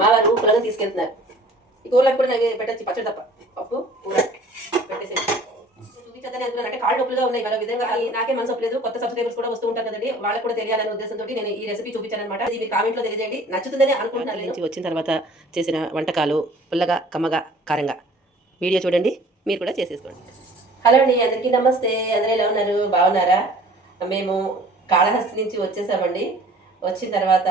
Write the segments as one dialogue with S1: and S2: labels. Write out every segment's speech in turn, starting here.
S1: మా వారు కూరగా తీసుకెళ్తున్నారు. ఈ కూరలకు కూడా నేను పెట్టచ్చు పచ్చడి తప్ప. పప్పు కూర పెట్టేసి చూపించదని అనుకున్నాను అంటే కాళ్ళు నొప్పులుగా ఉన్నాయి. మరో విధంగా నాకే మనసు ఒప్పలేదు కొత్త సబ్స్క్రైబర్స్ కూడా వస్తూ ఉంటారు కదండి. వాళ్ళకి కూడా తెలియాలనే ఉద్దేశంతో నేను ఈ రెసిపీ చూపించాను అనమాట ఇది మీరు కామెంట్లో తెలియజేయండి. నచ్చుతుందని అనుకుంటున్నాను నుంచి వచ్చిన తర్వాత చేసిన వంటకాలు పుల్లగా కమ్మగా కారంగా. వీడియో చూడండి. మీరు కూడా చేసేసుకోండి. హలో అండి అందరికీ నమస్తే. అందరూ ఎలా ఉన్నారు? బాగున్నారా? మేము కాళహస్తి నుంచి వచ్చేసామండి. వచ్చిన తర్వాత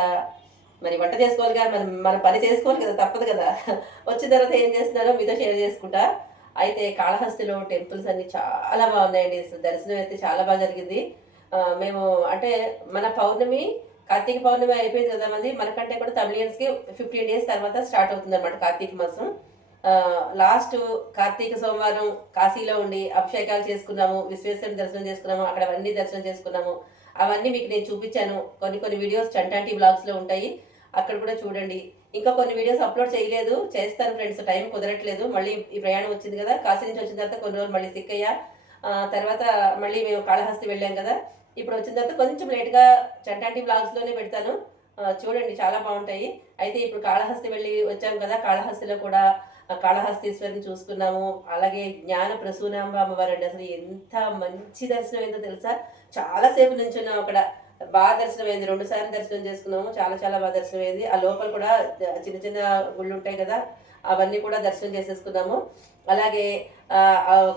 S1: మరి వంట చేసుకోవాలి కదా మరి మన పని చేసుకోవాలి కదా తప్పదు కదా. వచ్చిన తర్వాత ఏం చేస్తున్నారో మీతో షేర్ చేసుకుంటా. అయితే కాళహస్తిలో టెంపుల్స్ అన్ని చాలా బాగున్నాయండి. దర్శనం అయితే చాలా బాగా జరిగింది. మేము అంటే మన పౌర్ణమి కార్తీక పౌర్ణమి అయిపోయింది కదా మంది మనకంటే కూడా తమిళియన్స్కి ఫిఫ్టీన్ డేస్ తర్వాత స్టార్ట్ అవుతుంది అనమాట కార్తీక మాసం. లాస్ట్ కార్తీక సోమవారం కాశీలో ఉండి అభిషేకాలు చేసుకున్నాము విశ్వేశ్వరుని దర్శనం చేసుకున్నాము అక్కడ అవన్నీ దర్శనం చేసుకున్నాము. అవన్నీ మీకు నేను చూపించాను. కొన్ని కొన్ని వీడియోస్ చంటాంటి బ్లాగ్స్లో ఉంటాయి. అక్కడ కూడా చూడండి. ఇంకా కొన్ని వీడియోస్ అప్లోడ్ చేయలేదు. చేస్తాను ఫ్రెండ్స్. టైం కుదరట్లేదు. మళ్ళీ ఈ ప్రయాణం వచ్చింది కదా. కాశీ నుంచి వచ్చిన తర్వాత కొన్ని రోజులు మళ్ళీ సిక్ అయ్యా. తర్వాత మళ్ళీ మేము కాళహస్తి వెళ్ళాం కదా. ఇప్పుడు వచ్చిన తర్వాత కొంచెం లేట్గా చంటాంటి బ్లాగ్స్లోనే పెడతాను. చూడండి. చాలా బాగుంటాయి. అయితే ఇప్పుడు కాళహస్తి వెళ్ళి వచ్చాం కదా. కాళహస్తిలో కూడా కాళహస్తీశ్వరిని చూసుకున్నాము. అలాగే జ్ఞాన ప్రసూనాంబ అమ్మవారు అండి. అసలు ఎంత మంచి దర్శనం ఏందో తెలుసా? చాలాసేపు నుంచున్నాం అక్కడ. బాగా దర్శనం అయింది రెండు సార్లు దర్శనం చేసుకున్నాము. చాలా చాలా బాగా దర్శనం అయింది ఆ లోపల కూడా చిన్న చిన్న గుళ్ళు ఉంటాయి కదా అవన్నీ కూడా దర్శనం చేసేసుకున్నాము. అలాగే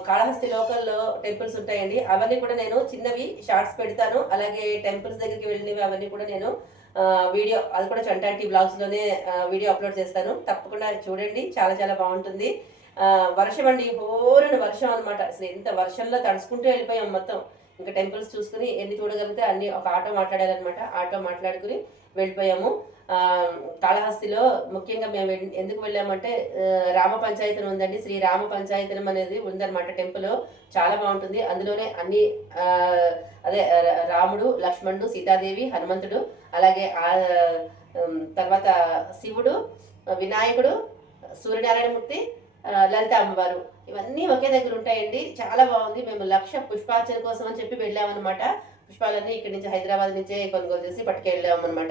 S1: కాళహస్తి లోకల్లో టెంపుల్స్ ఉంటాయండి. అవన్నీ కూడా నేను చిన్నవి షార్ట్స్ పెడతాను. అలాగే టెంపుల్స్ దగ్గరికి వెళ్ళినవి అవన్నీ కూడా నేను వీడియో అది కూడా చంటాంటి బ్లాగ్స్లోనే వీడియో అప్లోడ్ చేస్తాను. తప్పకుండా చూడండి. చాలా చాలా బాగుంటుంది. వర్షం అండి హోరని వర్షం అనమాట అసలు ఎంత వర్షంలో తడుచుకుంటూ వెళ్ళిపోయాం మొత్తం. ఇంకా టెంపుల్స్ చూసుకుని ఎన్ని చూడగలిగితే అన్ని ఒక ఆటో మాట్లాడారనమాట ఆటో మాట్లాడుకుని వెళ్ళిపోయాము. కాళహస్తిలో ముఖ్యంగా మేము ఎందుకు వెళ్ళామంటే రామ పంచాయతనం ఉందండి. శ్రీ రామ పంచాయతనం అనేది ఉందన్నమాట టెంపుల్. చాలా బాగుంటుంది. అందులోనే అన్ని అదే రాముడు లక్ష్మణుడు సీతాదేవి హనుమంతుడు అలాగే తర్వాత శివుడు వినాయకుడు సూర్యనారాయణమూర్తి లలిత అమ్మవారు ఇవన్నీ ఒకే దగ్గర ఉంటాయండి. చాలా బాగుంది. మేము లక్ష పుష్పార్చన కోసం అని చెప్పి వెళ్ళామన్నమాట. పుష్పాలన్నీ ఇక్కడి నుంచి హైదరాబాద్ నుంచే కొనుగోలు చేసి పట్టుకెళ్ళాము అనమాట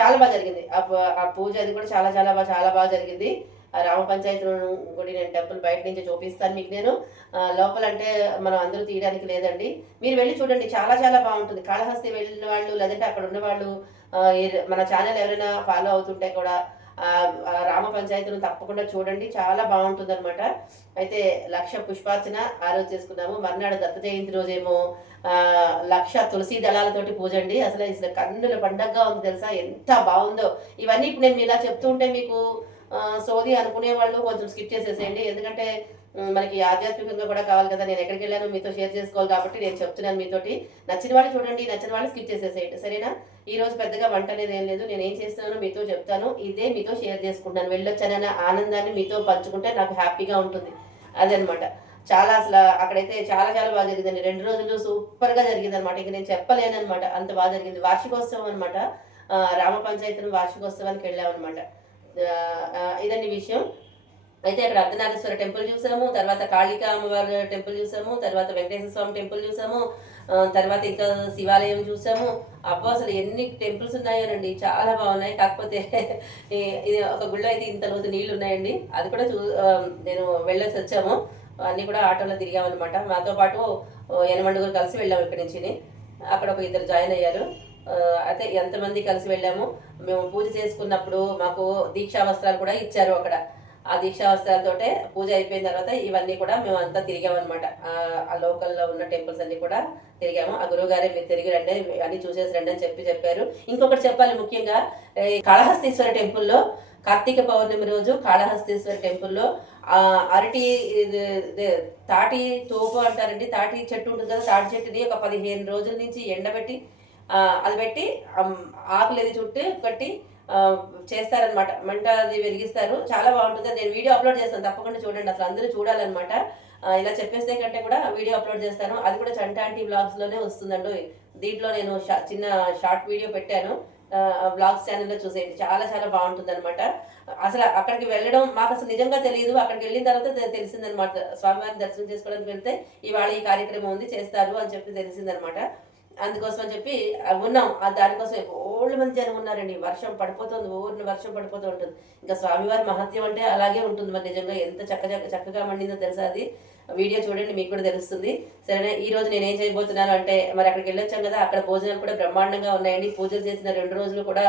S1: చాలా బాగా జరిగింది. ఆ ప- ఆ పూజ అది కూడా చాలా చాలా బాగా చాలా బాగా జరిగింది. ఆ రామ పంచాయతీలో కూడా నేను టెంపుల్ బయట నుంచి చూపిస్తాను మీకు నేను. లోపల అంటే మనం అందరూ తీయడానికి లేదండి. మీరు వెళ్ళి చూడండి. చాలా చాలా బాగుంటుంది. కాళహస్తి వెళ్ళిన వాళ్ళు లేదంటే అక్కడ ఉన్న వాళ్ళు మన ఛానల్ ఎవరైనా ఫాలో అవుతుంటే కూడా రామ పంచాయతీని తప్పకుండా చూడండి. చాలా బాగుంటుంది అనమాట అయితే లక్ష పుష్పార్చన ఆ రోజు చేసుకున్నాము. మర్నాడు దత్త జయంతి రోజేమో లక్ష తులసి దళాలతోటి పూజ అండి అసలు అసలు కన్నుల పండగగా ఉంది తెలుసా? ఎంత బాగుందో. ఇవన్నీ ఇప్పుడు నేను ఇలా చెప్తూ ఉంటే మీకు సోది అనుకునే వాళ్ళు కొంచెం స్కిప్ చేసేసేయండి. ఎందుకంటే మనకి ఆధ్యాత్మికంగా కూడా కావాలి కదా. నేను ఎక్కడికి వెళ్ళాను మీతో షేర్ చేసుకోవాలి కాబట్టి నేను చెప్తున్నాను మీతోటి. నచ్చిన వాళ్ళు చూడండి. నచ్చిన వాళ్ళు స్కిప్ చేసేసేయండి. సరేనా? ఈ రోజు పెద్దగా వంట అనేది ఏం లేదు. నేను ఏం చేస్తానో మీతో చెప్తాను. ఇదే మీతో షేర్ చేసుకుంటాను. వెళ్ళొచ్చానన్న ఆనందాన్ని మీతో పంచుకుంటే నాకు హ్యాపీగా ఉంటుంది. అదనమాట. చాలా అసలు అక్కడైతే చాలా చాలా బాగా జరిగిందండి. రెండు రోజులు సూపర్గా జరిగింది అనమాట ఇక నేను చెప్పలేను అనమాట అంత బాగా జరిగింది. వార్షికోత్సవం అనమాట రామ పంచాయతీ వార్షికోత్సవానికి వెళ్ళామన్నమాట ఇదండి విషయం. అయితే అక్కడ అర్ధనాథేశ్వర టెంపుల్ చూసాము. తర్వాత కాళికా అమ్మవారి టెంపుల్ చూసాము. తర్వాత వెంకటేశ్వర స్వామి టెంపుల్ చూసాము. తర్వాత ఇంకా శివాలయం చూసాము. అబ్బో అసలు ఎన్ని టెంపుల్స్ ఉన్నాయోనండి. చాలా బాగున్నాయి. కాకపోతే ఇది ఒక గుళ్ళో అయితే ఇంత లోతు నీళ్ళు ఉన్నాయండి. అది కూడా చూ నేను వెళ్ళేసి వచ్చాము. అన్నీ కూడా ఆటోలో తిరిగామన్నమాట మాతో పాటు ఎనమండుగురు కలిసి వెళ్ళాము ఇక్కడి నుంచి. అక్కడ ఒక ఇద్దరు జాయిన్ అయ్యారు. అయితే ఎంతమంది కలిసి వెళ్ళాము? మేము పూజ చేసుకున్నప్పుడు మాకు దీక్షా వస్త్రాలు కూడా ఇచ్చారు అక్కడ. ఆ దీక్షా వస్త్రాలతోటే పూజ అయిపోయిన తర్వాత ఇవన్నీ కూడా మేము అంతా తిరిగామన్నమాట. ఆ- ఆ లోకల్లో ఉన్న టెంపుల్స్ అన్ని కూడా తిరిగాము. ఆ గురువు గారే మీరు తిరిగి రండి అన్ని చూసేసి రండి అని చెప్పి చెప్పారు. ఇంకొకటి చెప్పాలి ముఖ్యంగా కాళహస్తీశ్వర టెంపుల్లో కార్తీక పౌర్ణమి రోజు కాళహస్తీశ్వర టెంపుల్లో అరటి ఇది- తాటి తోపు అంటారండి. తాటి చెట్టు ఉంటుంది కదా తాటి చెట్టుని ఒక పదిహేను రోజుల నుంచి ఎండబెట్టి అది పెట్టి ఆకులు ఎది చుట్టి కట్టి చేస్తారనమాట మంట అది వెలిగిస్తారు. చాలా బాగుంటుంది. నేను వీడియో అప్లోడ్ చేస్తాను. తప్పకుండా చూడండి. అసలు అందరూ చూడాలన్నమాట. ఇలా చెప్పేస్తే కంటే కూడా వీడియో అప్లోడ్ చేస్తాను. అది కూడా చంటాంటి బ్లాగ్స్లోనే వస్తుందండి. దీంట్లో నేను షా- చిన్న షార్ట్ వీడియో పెట్టాను. బ్లాగ్స్ ఛానల్లో చూసేయండి. చాలా చాలా బాగుంటుంది అనమాట అసలు అక్కడికి వెళ్ళడం మాకు అసలు నిజంగా తెలియదు. అక్కడికి వెళ్ళిన తర్వాత తెలిసిందనమాట స్వామివారిని దర్శనం చేసుకోవడానికి వెళ్తే ఇవాళ ఈ కార్యక్రమం ఉంది చేస్తారు అని చెప్పి తెలిసిందనమాట అందుకోసం అని చెప్పి ఉన్నాం. ఆ దానికోసం బోల్డ్ మంది జనం ఉన్నారండి. వర్షం పడిపోతుంది ఊరిని వర్షం పడిపోతూ ఉంటుంది. ఇంకా స్వామివారి మహత్యం అంటే అలాగే ఉంటుంది. మరి నిజంగా ఎంత చక్కగా చక్కగా మండిందో తెలుసా అది? వీడియో చూడండి మీకు కూడా తెలుస్తుంది. సరే ఈ రోజు నేను ఏం చేయబోతున్నాను అంటే మరి అక్కడికి వెళ్ళొచ్చాం కదా అక్కడ భోజనాలు కూడా బ్రహ్మాండంగా ఉన్నాయండి. పూజలు చేసిన రెండు రోజులు కూడా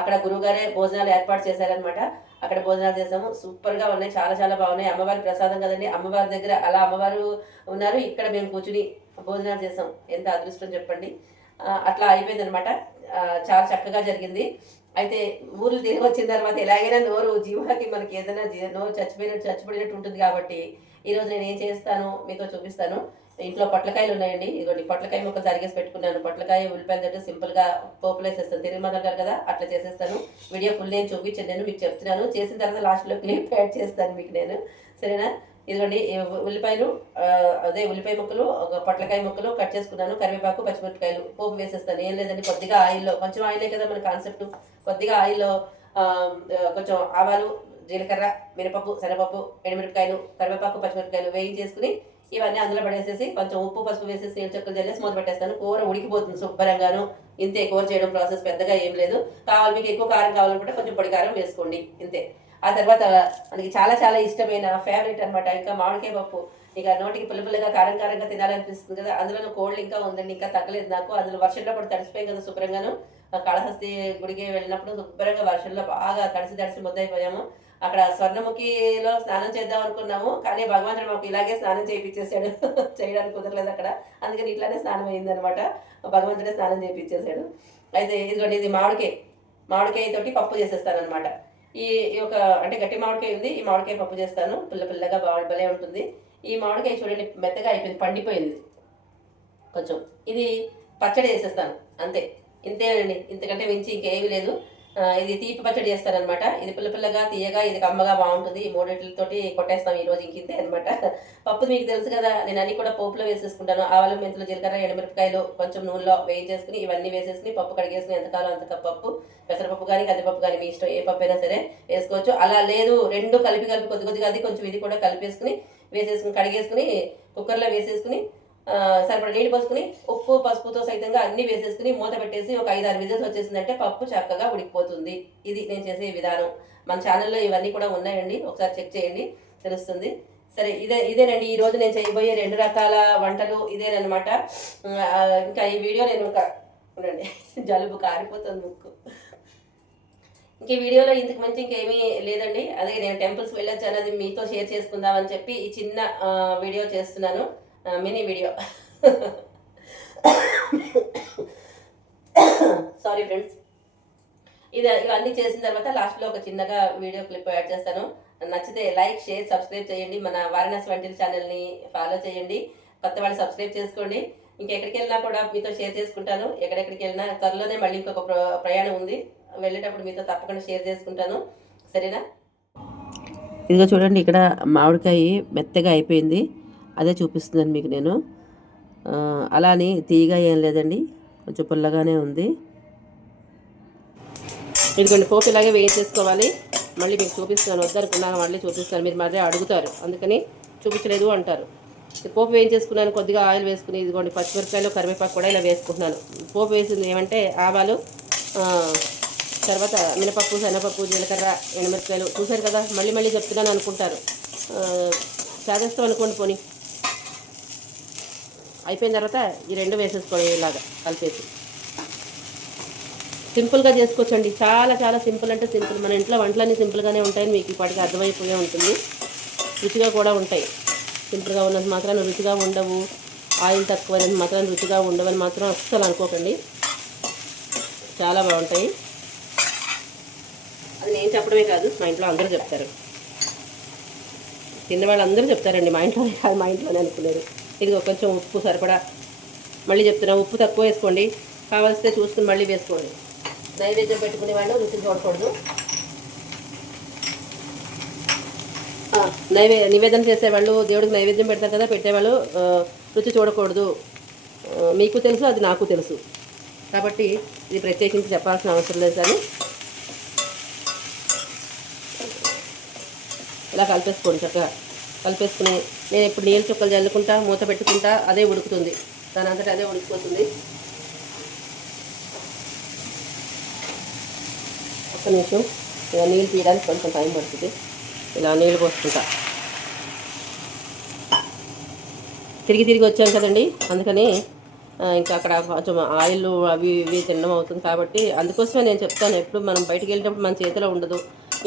S1: అక్కడ గురువుగారే భోజనాలు ఏర్పాటు చేశారనమాట అక్కడ భోజనాలు చేసాము సూపర్గా ఉన్నాయి. చాలా చాలా బాగున్నాయి. అమ్మవారి ప్రసాదం కదండి. అమ్మవారి దగ్గర అలా అమ్మవారు ఉన్నారు. ఇక్కడ మేము కూర్చుని భోజనాలు చేసాం ఎంత అదృష్టం చెప్పండి. అట్లా అయిపోయింది అనమాట చాలా చక్కగా జరిగింది. అయితే ఊర్లు తిరిగి వచ్చిన తర్వాత ఎలాగైనా నోరు జీవాకి మనకి ఏదైనా నోరు చచ్చిపోయినట్టు చచ్చిపోయినట్టు ఉంటుంది కాబట్టి ఈరోజు నేను ఏం చేస్తాను మీతో చూపిస్తాను. ఇంట్లో పొట్లకాయలు ఉన్నాయండి. ఇదిగోండి పొట్లకాయ మొక్క తరిగేసి పెట్టుకున్నాను. పొట్లకాయ ఉల్లిపాయలు తట్టు సింపుల్గా పోపులు వేసేస్తాను తిరిగి అంటారు కదా అట్లా చేసేస్తాను. వీడియో ఫుల్ నేను చూపించాను నేను మీకు చెప్తున్నాను. చేసిన తర్వాత లాస్ట్లో క్లిప్ యాడ్ చేస్తాను మీకు నేను. సరేనా? ఇదిగోండి ఉల్లిపాయలు అదే ఉల్లిపాయ ముక్కలు ఒక పొట్లకాయ ముక్కలు కట్ చేసుకున్నాను. కరివేపాకు పచ్చిమిరపకాయలు పోపు వేసేస్తాను. ఏం లేదండి కొద్దిగా ఆయిల్లో కొంచెం ఆయిలే కదా మన కాన్సెప్ట్. కొద్దిగా ఆయిల్లో కొంచెం ఆవాలు జీలకర్ర మినపప్పు శనగపప్పు ఎండుమిరపకాయలు కరివేపాకు పచ్చిమిరపకాయలు వేయించేసుకుని ఇవన్నీ అందులో పడేసేసి కొంచెం ఉప్పు పసుపు వేసేసి నీళ్ళు చెక్కలు చల్లేసి మూత పెట్టేస్తాను. కూర ఉడికిపోతుంది శుభ్రంగాను. ఇంతే కూర చేయడం ప్రాసెస్ పెద్దగా ఏం లేదు. కావాలి మీకు ఎక్కువ కారం కావాలనుకుంటే కొంచెం పొడి కారం వేసుకోండి. ఇంతే. ఆ తర్వాత మనకి చాలా చాలా ఇష్టమైన ఫేవరెట్ అనమాట ఇంకా మామిడికాయ పప్పు. ఇక నోటికి పుల్ల కారం కారంగా తినాలనిపిస్తుంది కదా. అందులో కోల్డ్ ఇంకా ఉందండి. ఇంకా తగ్గలేదు నాకు. అందులో వర్షంలో కూడా తడిసిపోయాం కదా శుభ్రంగాను. కాళహస్తి గుడికి వెళ్ళినప్పుడు శుభ్రంగా వర్షంలో బాగా తడిసి తడిసి ముద్దయిపోయాము. అక్కడ స్వర్ణముఖిలో స్నానం చేద్దాం అనుకున్నాము. కానీ భగవంతుడు మాకు ఇలాగే స్నానం చేయించేసాడు చేయడానికి కుదరలేదు అక్కడ. అందుకని ఇట్లానే స్నానం అయింది అనమాట భగవంతుడే స్నానం చేయించేసాడు అయితే ఇదిగోండి ఇది మామిడికాయ. మామిడికాయ తోటి పప్పు చేసేస్తాను అనమాట ఈ యొక్క ఒక అంటే గట్టి మామిడికాయ ఉంది. ఈ మామిడికాయ పప్పు చేస్తాను. పుల్ల పుల్లగా బాగా భలే ఉంటుంది. ఈ మామిడికాయ చూడండి మెత్తగా అయిపోయింది పండిపోయింది. కొంచెం ఇది పచ్చడి వేసేస్తాను అంతే. ఇంతేనండి ఇంతకంటే మించి ఇంకేమీ లేదు. ఇది తీపి పచ్చడి చేస్తారనమాట ఇది పిల్ల పిల్లగా తీయగా ఇది కమ్మగా బాగుంటుంది. ఈ మూడింటితోటి కొట్టేస్తాం ఈ రోజు ఇంకింతే అనమాట పప్పు మీకు తెలుసు కదా నేను అన్ని కూడా పోపులో వేసేసుకుంటాను. ఆవాలు మెంతులు జీలకర్ర ఎండుమిరపకాయలు కొంచెం నూనెలో వేయించేసుకుని ఇవన్నీ వేసేసుకుని పప్పు కడిగేసుకుని ఎంతకాలం అంత పప్పు పెసరపప్పు కానీ కందిపప్పు కానీ మీ ఇష్టం ఏ పప్పు అయినా సరే వేసుకోవచ్చు. అలా లేదు రెండు కలిపి కలిపి కొద్ది కొద్దిగా అది కొంచెం ఇది కూడా కలిపేసుకుని వేసేసుకుని కడిగేసుకుని కుక్కర్లో వేసేసుకుని సరిపడా నీళ్ళు పోసుకుని ఉప్పు పసుపుతో సైతంగా అన్ని వేసేసుకుని మూత పెట్టేసి ఒక ఐదు ఆరు విజిల్స్ వచ్చేసిందంటే పప్పు చక్కగా ఉడికిపోతుంది. ఇది నేను చేసే విధానం. మన ఛానల్లో ఇవన్నీ కూడా ఉన్నాయండి. ఒకసారి చెక్ చేయండి. తెలుస్తుంది. సరే ఇదే ఇదేనండి. ఈ రోజు నేను చేయబోయే రెండు రకాల వంటలు ఇదేనమాట ఇంకా ఈ వీడియో నేను ఒక ఉండండి జలుబు కారిపోతుంది ముక్కు. ఇంక వీడియోలో ఇంతకు మంచి ఇంకేమీ లేదండి. అదే నేను టెంపుల్స్ వెళ్ళొచ్చు అనేది మీతో షేర్ చేసుకుందామని చెప్పి ఈ చిన్న వీడియో చేస్తున్నాను. Mini video. సారీ ఫ్రెండ్స్ ఇది ఇవన్నీ చేసిన తర్వాత లాస్ట్లో ఒక చిన్నగా వీడియో క్లిప్ యాడ్ చేస్తాను. నచ్చితే లైక్ షేర్ సబ్స్క్రైబ్ చేయండి. మన వారణాసి వంటిల్ ఛానల్ని ఫాలో చేయండి. కొత్త వాళ్ళు సబ్స్క్రైబ్ చేసుకోండి. ఇంకెక్కడికి వెళ్ళినా కూడా మీతో షేర్ చేసుకుంటాను. ఎక్కడెక్కడికి వెళ్ళినా త్వరలోనే మళ్ళీ ఇంకొక ప్ర- ప్రయాణం ఉంది. వెళ్ళేటప్పుడు మీతో తప్పకుండా షేర్ చేసుకుంటాను. సరేనా? ఇదిగో చూడండి ఇక్కడ మామిడికాయ మెత్తగా అయిపోయింది. అదే చూపిస్తున్నాను మీకు నేను. అలానే అలా అని తీయగా ఏం లేదండి. కొంచెం పుల్లగానే ఉంది. ఇదిగోండి పోపు ఇలాగే వేయించేసుకోవాలి. మళ్ళీ మీకు చూపిస్తాను వద్దనుకున్నాను మళ్ళీ చూపిస్తాను మీరు మళ్ళీ అడుగుతారు. అందుకని చూపించలేదు అంటారు. పోపు వేయించేసుకున్నాను కొద్దిగా ఆయిల్ వేసుకుని ఇదిగోండి పచ్చిమిరపకాయలు కరివేపాకు కూడా ఇలా వేసుకుంటున్నాను. పోపు వేసింది ఏమంటే ఆవాలు తర్వాత మినపప్పు శనగపప్పు జీలకర్ర ఎండుమిరపకాయలు. చూశారు కదా మళ్ళీ మళ్ళీ చెప్తున్నాను అనుకుంటారు. సాధిస్తాం చేసేస్తాం అనుకోండి పోనీ. అయిపోయిన తర్వాత ఈ రెండు వేసేసుకోవడం ఇలాగా కలిపేసి. సింపుల్గా చేసుకోవచ్చండి. చాలా చాలా సింపుల్ అంటే సింపుల్. మన ఇంట్లో వంటలన్నీ సింపుల్గానే ఉంటాయని మీకు ఇప్పటికి అర్థమైపోయే ఉంటుంది. రుచిగా కూడా ఉంటాయి. సింపుల్గా ఉన్నది మాత్రం రుచిగా ఉండవు. ఆయిల్ తక్కువ మాత్రం రుచిగా ఉండవని మాత్రం అస్సలు అనుకోకండి. చాలా బాగుంటాయి. అది నేను చెప్పడమే కాదు మా ఇంట్లో అందరూ చెప్తారు. తిన్న వాళ్ళందరూ చెప్తారండి మా ఇంట్లోనే కాదు మా ఇంట్లోనే అనుకున్నారు ఇది కొంచెం ఉప్పు సరిపడా. మళ్ళీ చెప్తున్నా ఉప్పు తక్కువ వేసుకోండి. కావలిస్తే చూసుకుని మళ్ళీ వేసుకోండి. నైవేద్యం పెట్టుకునే వాళ్ళు రుచి చూడకూడదు. నైవే నివేదన చేసేవాళ్ళు దేవుడికి నైవేద్యం పెడతారు కదా పెట్టేవాళ్ళు రుచి చూడకూడదు. మీకు తెలుసు అది నాకు తెలుసు. కాబట్టి ఇది ప్రత్యేకించి చెప్పాల్సిన అవసరం లేదు కానీ. ఇలా కలిపేసుకోండి చక్కగా. కలిపేసుకుని నేను ఇప్పుడు నీళ్ళు చుక్కలు చల్లుకుంటా మూత పెట్టుకుంటా అదే ఉడుకుతుంది. దాని అంతటా అదే ఉడికిపోతుంది. ఒక్క నిమిషం. ఇలా నీళ్ళు తీయడానికి కొంచెం టైం పడుతుంది. ఇలా నీళ్ళు పోసుకుంటా. తిరిగి తిరిగి వచ్చాను కదండి. అందుకని ఇంకా అక్కడ కొంచెం ఆయిల్ అవి ఇవి తినడం అవుతుంది కాబట్టి అందుకోసమే నేను చెప్తాను. ఎప్పుడు మనం బయటికి వెళ్ళినప్పుడు మన చేతిలో ఉండదు.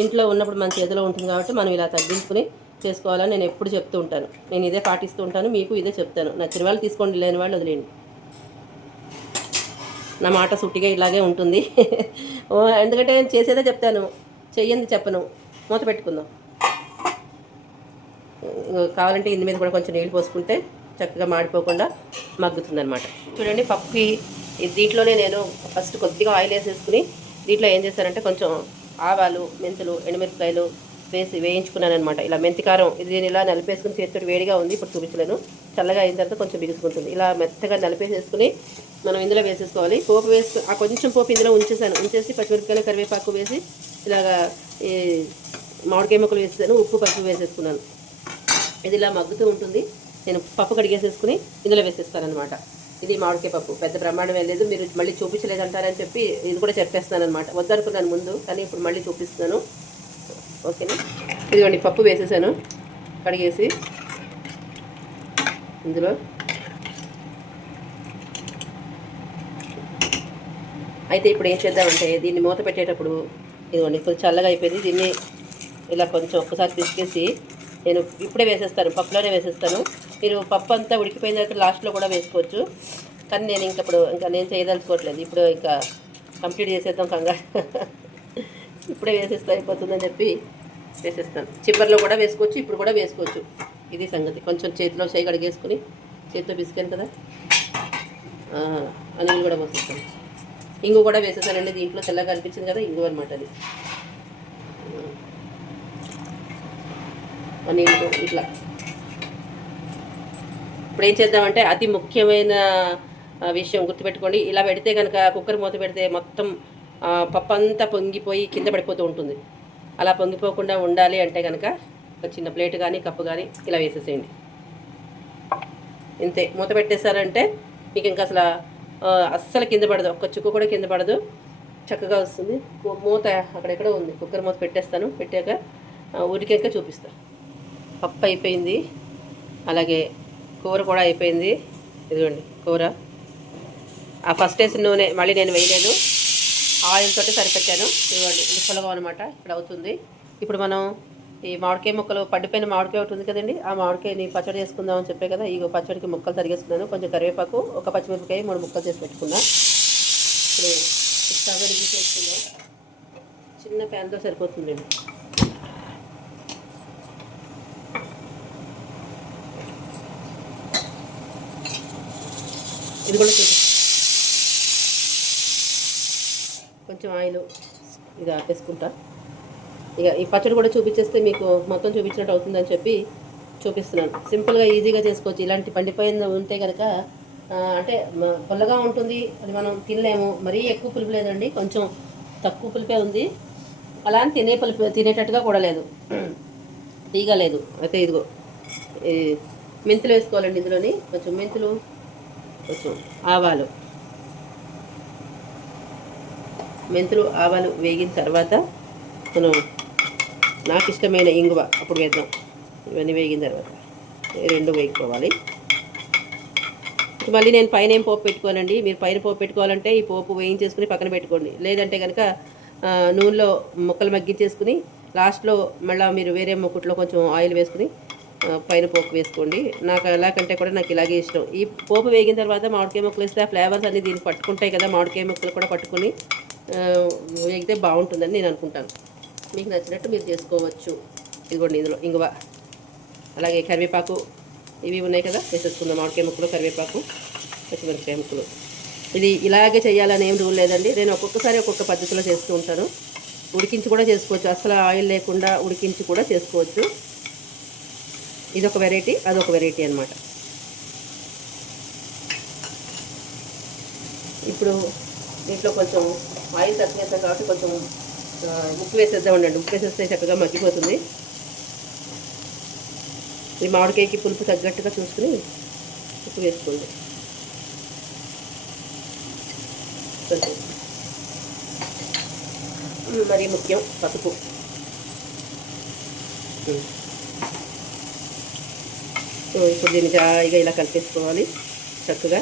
S1: ఇంట్లో ఉన్నప్పుడు మన చేతిలో ఉంటుంది కాబట్టి మనం ఇలా తగ్గించుకుని చేసుకోవాలని నేను ఎప్పుడు చెప్తూ ఉంటాను. నేను ఇదే పాటిస్తూ ఉంటాను మీకు ఇదే చెప్తాను. నచ్చిన వాళ్ళు తీసుకోండి లేని వాళ్ళు వదిలేండి నా మాట సుట్టిగా ఇలాగే ఉంటుంది. ఓ, ఎందుకంటే నేను చేసేదే చెప్తాను. చెయ్యంది చెప్పను. మూత పెట్టుకుందాం. కావాలంటే ఇందు మీద కూడా కొంచెం నీళ్ళు పోసుకుంటే చక్కగా మాడిపోకుండా మగ్గుతుందనమాట చూడండి పప్పుకి ఇది దీంట్లోనే నేను ఫస్ట్ కొద్దిగా ఆయిల్ వేసేసుకుని దీంట్లో ఏం చేశానంటే కొంచెం ఆవాలు మెంతులు ఎండుమిరపకాయలు వేసి వేయించుకున్నాను అనమాట ఇలా మెంతికారం ఇది నేను ఇలా నలిపేసుకుని చేతితో వేడిగా ఉంది ఇప్పుడు చూపించలేను. చల్లగా అయిన తర్వాత కొంచెం బిగుసుకుంటుంది. ఇలా మెత్తగా నలిపేసేసుకుని మనం ఇందులో వేసేసుకోవాలి. పోపు వేసి ఆ కొంచెం పోపు ఇందులో ఉంచేసాను. ఉంచేసి పచ్చిమిరపకాయలు కరివేపాకు వేసి ఇలాగా ఈ మామిడికాయ ముక్కలు వేసేసాను. ఉప్పు పసుపు వేసేసుకున్నాను. ఇది ఇలా మగ్గుతూ ఉంటుంది. నేను పప్పు కడిగేసేసుకుని ఇందులో వేసేస్తాను అనమాట ఇది మామిడికాయ పప్పు. పెద్ద బ్రహ్మాండం ఏం లేదు. మీరు మళ్ళీ చూపించలేదంటారని చెప్పి ఇది కూడా చెప్పేస్తాను అనమాట వద్దనుకున్నాను ముందు కానీ ఇప్పుడు మళ్ళీ చూపిస్తున్నాను. ఓకేనా? ఇదిగోండి పప్పు వేసేసాను. కడిగేసి ఇందులో అయితే ఇప్పుడు ఏం చేద్దామంటే దీన్ని మూత పెట్టేటప్పుడు ఇదిగోండి కొంచెం చల్లగా అయిపోయింది. దీన్ని ఇలా కొంచెం ఒక్కసారి పిసికేసి నేను ఇప్పుడే వేసేస్తాను పప్పులోనే వేసేస్తాను. మీరు పప్పు అంతా ఉడికిపోయిన తర్వాత లాస్ట్లో కూడా వేసుకోవచ్చు. కానీ నేను ఇంకప్పుడు ఇంకా నేను చేయదలుచుకోవట్లేదు. ఇప్పుడు ఇంకా కంప్లీట్ చేసేద్దాం కంగారు. ఇప్పుడే వేసేస్తే అయిపోతుందని చెప్పి వేసేస్తాను. చివరిలో కూడా వేసుకోవచ్చు ఇప్పుడు కూడా వేసుకోవచ్చు. ఇది సంగతి. కొంచెం చేతిలో చేయి కడిగేసుకుని చేతితో పిసికాను కదా. ఆ, కూడా పోసేస్తాను. ఇంగు కూడా వేసేసానండి. దీంట్లో తెల్లగా అనిపించింది కదా ఇంగు అనమాట అది. నీళ్ళు ఇట్లా. ఇప్పుడు ఏం చేద్దామంటే అతి ముఖ్యమైన విషయం గుర్తుపెట్టుకోండి. ఇలా పెడితే కనుక కుక్కర్ మూత పెడితే మొత్తం పప్పు అంతా పొంగిపోయి కింద పడిపోతూ ఉంటుంది. అలా పొంగిపోకుండా ఉండాలి అంటే కనుక ఒక చిన్న ప్లేట్ కానీ కప్పు కానీ ఇలా వేసేసేయండి. ఇంతే. మూత పెట్టేశారంటే మీకు ఇంకా అసలు అస్సలు కింద పడదు. ఒక్క చుక్క కూడా కింద పడదు. చక్కగా వస్తుంది. మూత అక్కడెక్కడ ఉంది. కుక్కర్ మూత పెట్టేస్తాను. పెట్టాక ఆ, ఉడికాక చూపిస్తాను పప్పు అయిపోయింది. అలాగే కూర కూడా అయిపోయింది. ఇదిగోండి కూర. ఆ ఫస్ట్ వేసిన నూనె మళ్ళీ నేను వేయలేదు. ఆయిల్ తోటి సరిపెట్టాను. ఇవ్వండి ఇది అనమాట ఇక్కడ అవుతుంది. ఇప్పుడు మనం ఈ మామిడికాయ ముక్కలు పడిపోయిన మామిడికాయ ఒకటి ఉంది కదండి ఆ మామిడికాయని పచ్చడి చేసుకుందాం అని చెప్పే కదా ఈ పచ్చడికి ముక్కలు తరిగేసుకున్నాను. కొంచెం కరివేపాకు ఒక పచ్చిమిరపకాయ మూడు ముక్కలు చేసి పెట్టుకున్నా. ఇప్పుడు స్టవ్ వెలిగి చేసుకుందాం. చిన్న ప్యాన్తో సరిపోతుంది. ఇది కూడా కొంచెం ఆయిల్ ఇక వేసుకుంటా. ఇక ఈ పచ్చడి కూడా చూపించేస్తే మీకు మొత్తం చూపించినట్టు అవుతుందని చెప్పి చూపిస్తున్నాను. సింపుల్గా ఈజీగా చేసుకోవచ్చు. ఇలాంటి పండిపోయింది ఉంటే కనుక అంటే పుల్లగా ఉంటుంది అది మనం తినలేము. మరీ ఎక్కువ పులుపు లేదండి కొంచెం తక్కువ పులిపే ఉంది. అలా అని తినే పులుపు తినేటట్టుగా కూడా లేదు. తీగా లేదు. అయితే ఇదిగో ఈ మెంతులు వేసుకోవాలండి ఇందులోని. కొంచెం మెంతులు కొంచెం ఆవాలు. మెంతులు ఆవాలు వేగిన తర్వాత మనం నాకు ఇష్టమైన ఇంగువ అప్పుడు వేద్దాం. ఇవన్నీ వేగిన తర్వాత రెండు వేగిపోవాలి. మళ్ళీ నేను పైన ఏం పోపు పెట్టుకోనండి? మీరు పైన పోపు పెట్టుకోవాలంటే ఈ పోపు వేయించేసుకుని పక్కన పెట్టుకోండి. లేదంటే కనుక నూనెలో ముక్కలు మగ్గించేసుకుని లాస్ట్లో మళ్ళీ మీరు వేరే ముక్కుట్లో కొంచెం ఆయిల్ వేసుకుని పైన పోపు వేసుకోండి. నాకు ఎలా కంటే కూడా నాకు ఇలాగే ఇష్టం. ఈ పోపు వేగిన తర్వాత మామిడికాయ ముక్కలు వేస్తే ఆ ఫ్లేవర్స్ అన్నీ దీనికి పట్టుకుంటాయి కదా మామిడికాయ ముక్కలు కూడా పట్టుకుని వేగితే బాగుంటుందని నేను అనుకుంటాను. మీకు నచ్చినట్టు మీరు చేసుకోవచ్చు. ఇదిగోండి ఇందులో ఇంగువ. అలాగే కరివేపాకు ఇవి ఉన్నాయి కదా వేసేసుకుందాం. మామిడికాయ ముక్కలు కరివేపాకు పచ్చిమిరపకాయ ముక్కలు. ఇది ఇలాగే చేయాలని ఏం రూల్ లేదండి. నేను ఒక్కొక్కసారి ఒక్కొక్క పద్ధతిలో చేస్తూ ఉంటాను. ఉడికించి కూడా చేసుకోవచ్చు. అసలు ఆయిల్ లేకుండా ఉడికించి కూడా చేసుకోవచ్చు. ఇది ఒక వెరైటీ అదొక వెరైటీ అనమాట ఇప్పుడు దీంట్లో కొంచెం ఆయిల్ తగ్గేస్తాం కాబట్టి కొంచెం ఉప్పు వేసేద్దాం వేసేద్దామండి ఉప్పు వేసేస్తే చక్కగా మగ్గిపోతుంది. ఈ మామిడికాయకి పులుపు తగ్గట్టుగా చూసుకుని ఉప్పు వేసుకోండి. కొంచెం మరి ముఖ్యం పసుపు. ఇప్పుడు దీన్ని జాయిగా ఇలా కలిపేసుకోవాలి. చక్కగా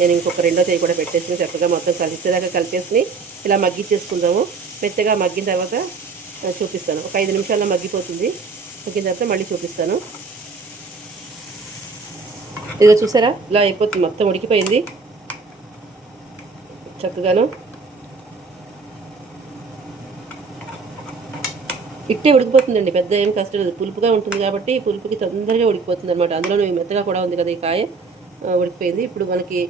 S1: నేను ఇంకొక రెండో చేయి కూడా పెట్టేసి చక్కగా మొత్తం కలిసేదాకా కలిపేసి ఇలా మగ్గించేసుకుందాము. మెత్తగా మగ్గిన తర్వాత చూపిస్తాను. ఒక ఐదు నిమిషాల్లో మగ్గిపోతుంది. మగ్గిన తర్వాత మళ్ళీ చూపిస్తాను. ఇదిగో చూసారా? ఇలా అయిపోతుంది. మొత్తం ఉడికిపోయింది. చక్కగాను. ఇట్టే ఉడికిపోతుందండి. పెద్ద ఏం కష్టం లేదు. పులుపుగా ఉంటుంది కాబట్టి పులుపుకి తొందరగా ఉడికిపోతుంది అనమాట అందులోనూ మెత్తగా కూడా ఉంది కదా ఈ కాయ. ఉడికిపోయింది. ఇప్పుడు మనకి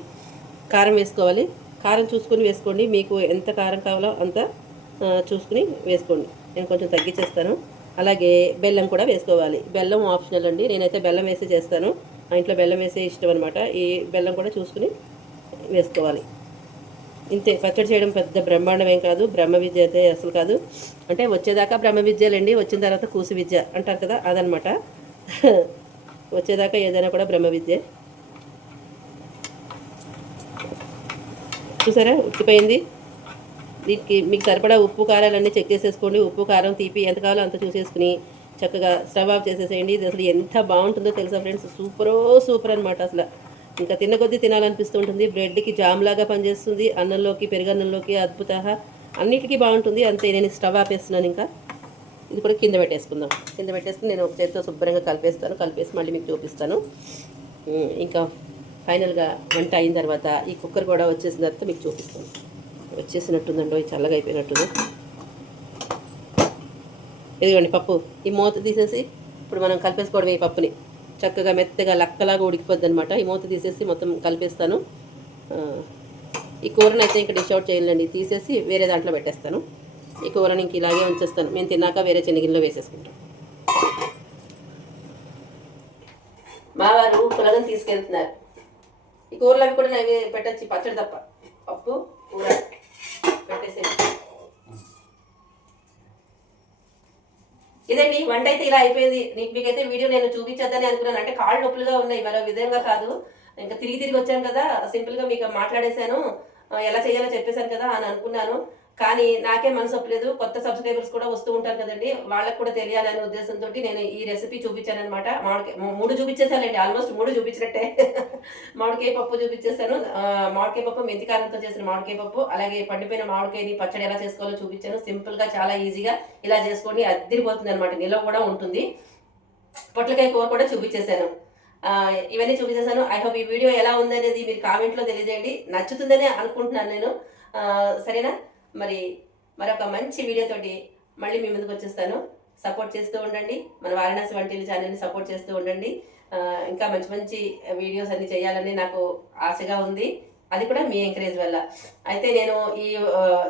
S1: కారం వేసుకోవాలి. కారం చూసుకొని వేసుకోండి. మీకు ఎంత కారం కావాలో అంత చూసుకుని వేసుకోండి. నేను కొంచెం తగ్గించేస్తాను. అలాగే బెల్లం కూడా వేసుకోవాలి. బెల్లం ఆప్షనల్ అండి. నేనైతే బెల్లం వేసి చేస్తాను. మా ఇంట్లో బెల్లం వేసే ఇష్టం అనమాట ఈ బెల్లం కూడా చూసుకుని వేసుకోవాలి. ఇంతే. పచ్చడి చేయడం పెద్ద బ్రహ్మాండం ఏం కాదు. బ్రహ్మ విద్య అయితే అసలు కాదు. అంటే వచ్చేదాకా బ్రహ్మ విద్యలండి. వచ్చిన తర్వాత కూసు విద్య అంటారు కదా అదనమాట వచ్చేదాకా ఏదైనా కూడా బ్రహ్మ విద్య. చూసారా? ఉడికిపోయింది దీనికి మీకు సరిపడా ఉప్పు కారాలన్నీ చెక్ చేసేసుకోండి. ఉప్పు కారం తీపి ఎంత కావాలో అంత చూసేసుకుని చక్కగా స్టవ్ ఆఫ్ చేసేసేయండి. ఇది అసలు ఎంత బాగుంటుందో తెలుసా ఫ్రెండ్స్? సూపరో సూపర్ అనమాట అసలు. ఇంకా తిన్న కొద్దీ తినాలనిపిస్తూ ఉంటుంది. బ్రెడ్కి జామ్ లాగా పనిచేస్తుంది. అన్నంలోకి పెరుగన్నంలోకి అద్భుత అన్నిటికీ బాగుంటుంది. అంతే నేను స్టవ్ ఆపేస్తున్నాను ఇంకా. ఇది కూడా కింద పెట్టేసుకుందాం. కింద పెట్టేసుకుని నేను ఒక చేతితో శుభ్రంగా కలిపేస్తాను. కలిపేసి మళ్ళీ మీకు చూపిస్తాను. ఇంకా ఫైనల్గా వంట అయిన తర్వాత ఈ కుక్కర్ కూడా వచ్చేసిన తర్వాత మీకు చూపిస్తాను. వచ్చేసినట్టుందండి చల్లగా అయిపోయినట్టుంది. ఇదిగోండి పప్పు ఈ మూత తీసేసి ఇప్పుడు మనం కలిపేసుకోవడం ఈ పప్పుని. చక్కగా మెత్తగా లక్కలాగా ఉడికిపోద్ది అనమాట ఈ మూత తీసేసి మొత్తం కలిపేస్తాను. ఈ కూరని అయితే ఇంకా డిష్ అవుట్ చేయాలండి తీసేసి వేరే దాంట్లో పెట్టేస్తాను. ఈ కూరని ఇంక ఇలాగే ఉంచేస్తాను. మేము తిన్నాక వేరే చిన్నగిన్నెలో వేసేసుకుంటాం. మావారు వారు తీసుకెళ్తున్నారు. ఈ కూరలకు కూడా నైవే పెట్టచ్చు పచ్చడి తప్ప. పప్పు కూర పెట్టేసేది ఇదండి వంట అయితే ఇలా అయిపోయింది. నీకు మీకైతే వీడియో నేను చూపించొద్దని అనుకున్నాను. అంటే కాళ్ళు నొప్పులుగా ఉన్నాయి మరో విధంగా కాదు. ఇంకా తిరిగి తిరిగి వచ్చాను కదా సింపుల్గా మీకు మాట్లాడేశాను. ఎలా చేయాలో చెప్పేశాను కదా అని అనుకున్నాను. కానీ నాకే మనసు ఒప్పలేదు. కొత్త సబ్స్క్రైబర్స్ కూడా వస్తూ ఉంటారు కదండి. వాళ్ళకి కూడా తెలియాలనే ఉద్దేశంతో నేను ఈ రెసిపీ చూపించాను అనమాట మామిడికాయ మూడు చూపించేసానండి ఆల్మోస్ట్ మూడు చూపించినట్టే. మామిడికాయ పప్పు చూపించేసాను మామిడికాయ పప్పు మెంతికారంతో చేసిన మామిడికాయ పప్పు అలాగే పండిపోయిన మామిడికాయని పచ్చడి ఎలా చేసుకోవాలో చూపించాను. సింపుల్గా చాలా ఈజీగా ఇలా చేసుకోండి. అద్దరిపోతుంది అనమాట నిల్వ కూడా ఉంటుంది. పొట్లకాయ కూర కూడా చూపించేశాను. ఇవన్నీ చూపించేశాను. ఐ హోప్ ఈ వీడియో ఎలా ఉందనేది మీరు కామెంట్లో తెలియజేయండి. నచ్చుతుందని అనుకుంటున్నాను నేను. సరేనా? మరి మరొక మంచి వీడియోతోటి మళ్ళీ మీ ముందుకు వచ్చేస్తాను. సపోర్ట్ చేస్తూ ఉండండి. మన వారణాసి వంటిల్లు ఛానల్ని సపోర్ట్ చేస్తూ ఉండండి. ఇంకా మంచి మంచి వీడియోస్ అన్ని చేయాలని నాకు ఆశగా ఉంది. అది కూడా మీ ఎంకరేజ్ వల్ల. అయితే నేను ఈ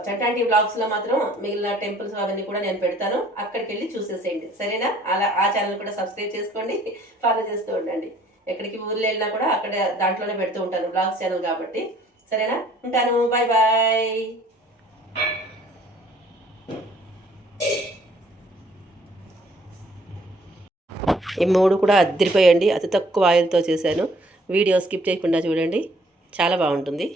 S1: చట్టాంటి బ్లాగ్స్లో మాత్రం మిగిలిన టెంపుల్స్ అవన్నీ కూడా నేను పెడతాను. అక్కడికి వెళ్ళి చూసేసేయండి. సరేనా? అలా ఆ ఛానల్ కూడా సబ్స్క్రైబ్ చేసుకోండి. ఫాలో చేస్తూ ఉండండి. ఎక్కడికి ఊర్లో వెళ్ళినా కూడా అక్కడ దాంట్లోనే పెడుతూ ఉంటాను బ్లాగ్స్ ఛానల్ కాబట్టి. సరేనా? ఉంటాను. బాయ్ బాయ్ ఈ మూడు కూడా అద్దరిపోయండి. అతి తక్కువ ఆయిల్తో చేశాను. వీడియో స్కిప్ చేయకుండా చూడండి. చాలా బాగుంటుంది.